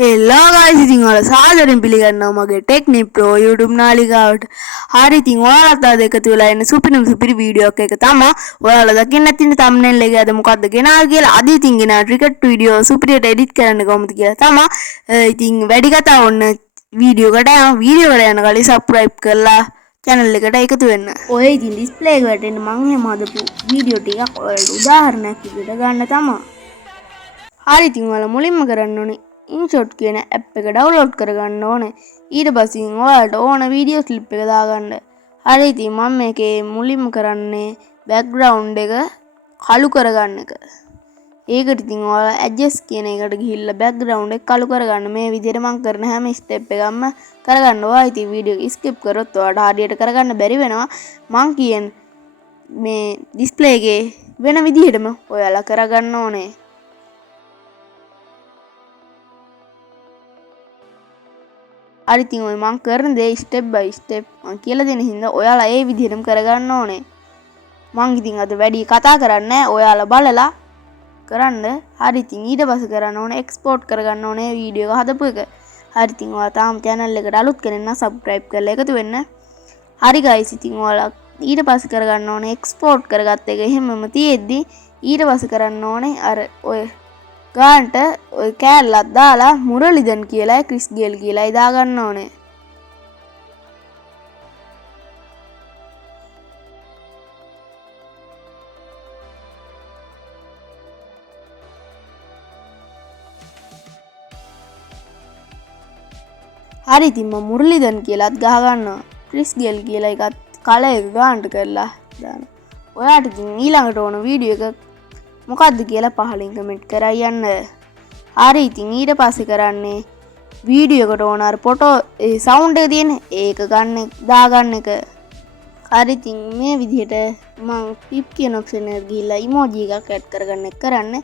Hello guys, ඉතින් ඔයාලා සාදරයෙන් පිළිගන්නවා මගේ Technic Pro YouTube නාලිකාවට. හරි ඉතින් ඔයාලත් අද එකතු වෙලා ඉන්න සුපිරි වීඩියෝ එකක් තමයි. ඔයාලා දකින්න තියෙන thumbnail එකේ අද මොකද්ද ගෙනාවා කියලා. අද ඉතින් ගෙනා ක්‍රිකට් වීඩියෝ සුපිරියට එඩිට් කරන්න කොහොමද කියලා තමයි. ඉතින් වැඩි කතා ඔන්න වීඩියෝ එකට යන කලින් subscribe කරලා channel එකට එකතු වෙන්න. ඔය ඉතින් display එකට වැටෙන්න මම එහෙම හදපු වීඩියෝ ටිකක් ඔයාලට උදාහරණයක් විදිහට ගන්න තමයි. හරි ඉතින් ඔයාලා මුලින්ම කරන්න ඕනේ InShot කියන app එක download කරගන්න ඕනේ. ඊට පස්සේ ඔයාලට ඕන වීඩියෝ ක්ලිප් එක දාගන්න. හරි ඉතින් මම මේකේ මුලින්ම කරන්නේ background එක කළු කරගන්න එක. ඒකට ඉතින් ඔයාලා adjust කියන එකට ගිහිල්ලා background එක කළු කරගන්න. මේ විදිහට මම කරන හැම step එකක්ම කරගන්න. ඔයා ඉතින් වීඩියෝ එක skip කරොත් ඔයාලට හරියට කරගන්න බැරි වෙනවා. මං කියන්නේ මේ display එකේ වෙන විදිහටම ඔයාලා කරගන්න ඕනේ. හරි ඉතින් ඔය මම කරන දේ ස්ටෙප් බයි ස්ටෙප් මම කියලා දෙන හින්දා ඔයාලා ඒ විදිහටම කරගන්න ඕනේ. මම ඉතින් අද වැඩි කතා කරන්නේ නැහැ. ඔයාලා බලලා කරන්න. හරි ඉතින් ඊට පස්සේ කරන්න ඕනේ එක්ස්පෝර්ට් කරගන්න ඕනේ වීඩියෝ එක හදපු එක. හරි ඉතින් ඔයාලා තාම channel එකට අලුත් කෙනෙක් නම් subscribe කරලා එකතු වෙන්න. හරි guys ඉතින් ඔයාලා ඊට පස්සේ කරගන්න ඕනේ එක්ස්පෝර්ට් කරගත්ත එක එහෙමම තියෙද්දි ඊට පස්සේ කරන්න ඕනේ අර ඔය ගාන්ට ඔය කෑල්ලක් දාලා මුරලිදන් කියලා ක්‍රිස් ගේල් කියලා දාගන්න ඕනේ. හරි ඉතින් මම මුරලිදන් කියලාත් ගහ ගන්නවා. ක්‍රිස් ගේල් කියලා එකත් කල එක ගාන්ට කරලා දානවා. ඔයාට ඉතින් ඊළඟට ඕන වීඩියෝ එක මොකද්ද කියලා පහලින් කමෙන්ට් කරලා යන්න. හරි ඉතින් ඊට පස්සේ කරන්නේ වීඩියෝ එකට ඕන අර ෆොටෝ ඒ සවුන්ඩ් එක තියෙන ඒක ගන්න දාගන්න එක. හරි ඉතින් මේ විදිහට මම පිප් කියන ඔප්ෂන් එකට ගිහිල්ලා ඉමෝජි එකක් ඇඩ් කරගන්න එක කරන්න.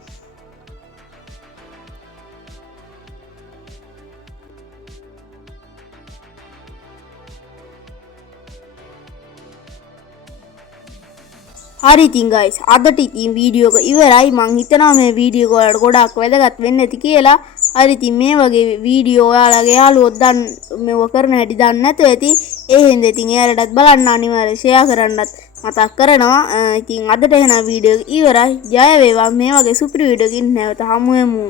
හරි ඉතින් guys අදට ඉතින් වීඩියෝ එක ඉවරයි. මං හිතනවා මේ වීඩියෝ එක ඔයාලට ගොඩාක් වැදගත් වෙන්න ඇති කියලා. හරි ඉතින් මේ වගේ වීඩියෝ ඔයාලගේ යාළුවෝ මේව කරන හැටි දන්නේ නැතුව ඇති. ඒ හින්දා ඉතින් එයාලටත් බලන්න අනිවාර්යයෙන් ෂෙයා කරන්නත් මතක් කරනවා. ඉතින් අදට එහෙනම් වීඩියෝ එක ඉවරයි. ජය වේවා. මේ වගේ සුපිරි වීඩියෝ එකකින් නැවත හමු වෙමු.